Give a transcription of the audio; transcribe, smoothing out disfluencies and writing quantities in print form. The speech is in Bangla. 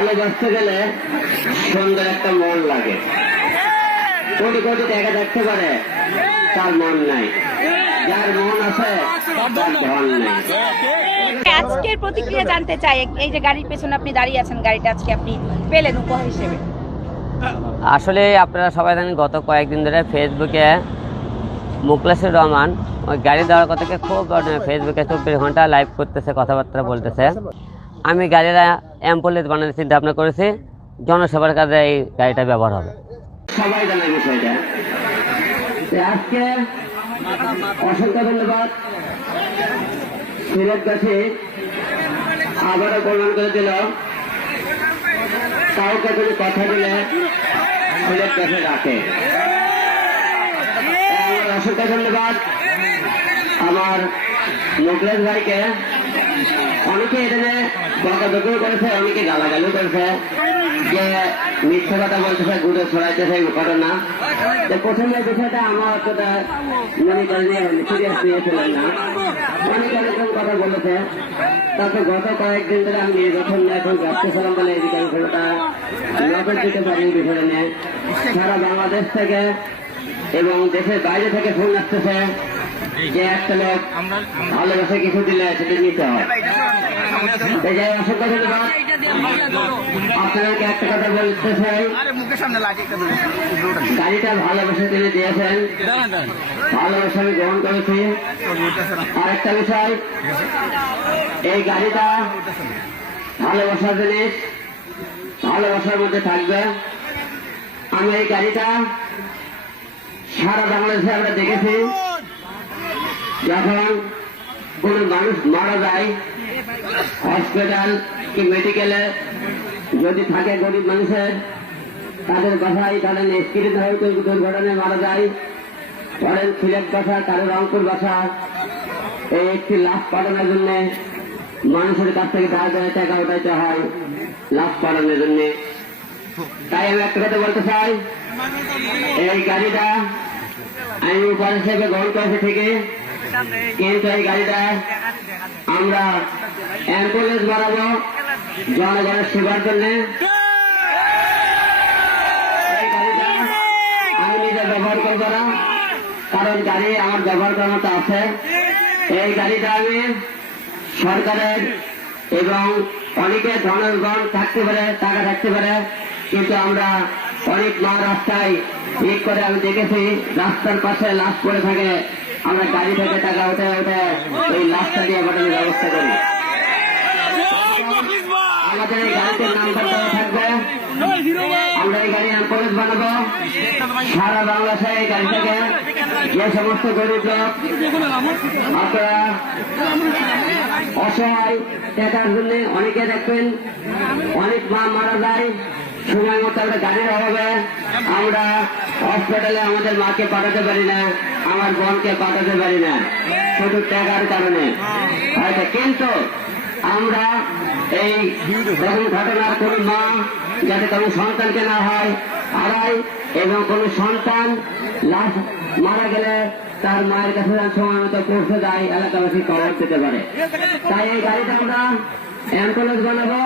ভালোবাসতে গেলে সুন্দর একটা মন লাগে। কোটি কোটি টাকা দেখতে পারে, তার মন নাই। যার মন আছে তার ধন নাই। আজকের প্রতিক্রিয়া জানতে চাই, এই যে গাড়ির পেছনে আপনি দাঁড়িয়ে আছেন, গাড়িটা আজকে আপনি পেলেন উপহার হিসেবে। আসলে আপনারা সবাই জানেন গত কয়েকদিন ধরে ফেসবুকে মুখলেসুর রহমান ওই গাড়ি দেওয়ার কথাকে খুব ফেসবুকে 24 ঘন্টা লাইভ করতেছে, কথাবার্তা বলতেছে। আমি গাড়িটা অ্যাম্বুলেন্স বানানোর চিন্তা ভাবনা করেছি, জনসেবার কাজে এই গাড়িটা ব্যবহার হবে। সবাই জানে বিষয়টা। আজকে অসংখ্য ধন্যবাদ। সিলেটবাসী আবারও প্রমাণ করে দিল, কাউকে কোনো কথা দিলে সিলেটবাসী রাখে। অসংখ্য ধন্যবাদ আমার মুখলেস ভাইকে। অনেকে এখানে বকাবকিও করেছে, অনেকে গালাগালিও করেছে যে মিথ্যা কথা বলতেছে, গুড়ে ছড়াইতেছে ঘটনা। প্রথমে বিষয়টা আমার অতটা মনে করেনি, সিরিয়াস নিয়েছিলেন না। অনেকে অনেক কথা বলেছে। তারপর গত কয়েকদিন ধরে আমি যখন এখন ভাবতেছিলাম বলে এই বিষয়টা নজর দিতে পারি বিষয়টা নিয়ে। সারা বাংলাদেশ থেকে এবং দেশের বাইরে থেকে ফোন আসতেছে যে একটা লোক ভালোবাসে কিছু দিলে সেটা নিতে হয়। অসংখ্য ধন্যবাদ। আপনাদেরকে একটা কথা বলতে চাই, গাড়িটা ভালোবাসে তিনি দিয়েছেন, ভালোবাসা আমি গ্রহণ করেছি। আরেকটা বিষয়, এই গাড়িটা ভালোবাসার জিনিস, ভালোবাসার মধ্যে থাকবে। আমি এই গাড়িটা সারা বাংলাদেশে আমরা দেখেছি, যখন কোন মানুষ মারা যায় হসপিটাল কি মেডিকেলে যদি থাকে গরিব মানুষের, তাদের বাসায় তাদের স্ক্রিন হয়তো দুর্ঘটনায় মারা যায়, ধরেন সিলেট বাসা, কারো রংপুর বাসা, এই একটি লাশ পাঠানোর জন্য মানুষের কাছ থেকে ধার ধারে টাকা উঠাইতে হয় লাশ পাঠানোর জন্য। তাই আমি একটা কথা বলতে চাই, এই গাড়িটা আমি উপহার হিসেবে গ্রহণ করেছি ঠিকই, কিন্তু এই গাড়িটা আমরা অ্যাম্বুলেন্স বানাবো জনগণের সেবার জন্য। এই গাড়িটা আমি নিজে ব্যবহার করবো না, কারণ গাড়ি আমার ব্যবহার করার মতো আছে। এই গাড়িটা আমি সরকারের এবং অনেকে জনগণ থাকতে পারে, টাকা থাকতে পারে, কিন্তু আমরা অনেক মা রাস্তায় ঠিক করে আমি দেখেছি রাস্তার পাশে লাশ পড়ে থাকে, আমরা গাড়ি থেকে টাকা উঠে উঠে ওই লাশটা দিয়ে বাটানোর ব্যবস্থা করি। আমাদের এই গাড়িটির নাম্বার দেওয়া থাকবে, আমরা এই গাড়ি অ্যাম্বুলেন্স বানাবো সারা বাংলাদেশে। এই গাড়ি থেকে যে সমস্ত গরিব লোক আপনারা অসহায় টাকার জন্য, অনেকে দেখবেন অনেক মা মারা যায়, সময় মতো আমরা গাড়ির অভাবে আমরা হসপিটালে আমাদের মাকে পাঠাতে পারি না, আমার বোনকে পাঠাতে পারি না, শুধু টাকার কারণে হয়তো। কিন্তু আমরা এই ঘটনার কোন মা যাতে কোনো সন্তানকে না হয় হারায়, এবং কোন সন্তান লাশ মারা গেলে তার মায়ের কাছে সময় মতো পৌঁছে যায়, এলাকাবাসী খবর পেতে পারে। তাই এই গাড়িটা আমরা অ্যাম্বুলেন্স বানাবো।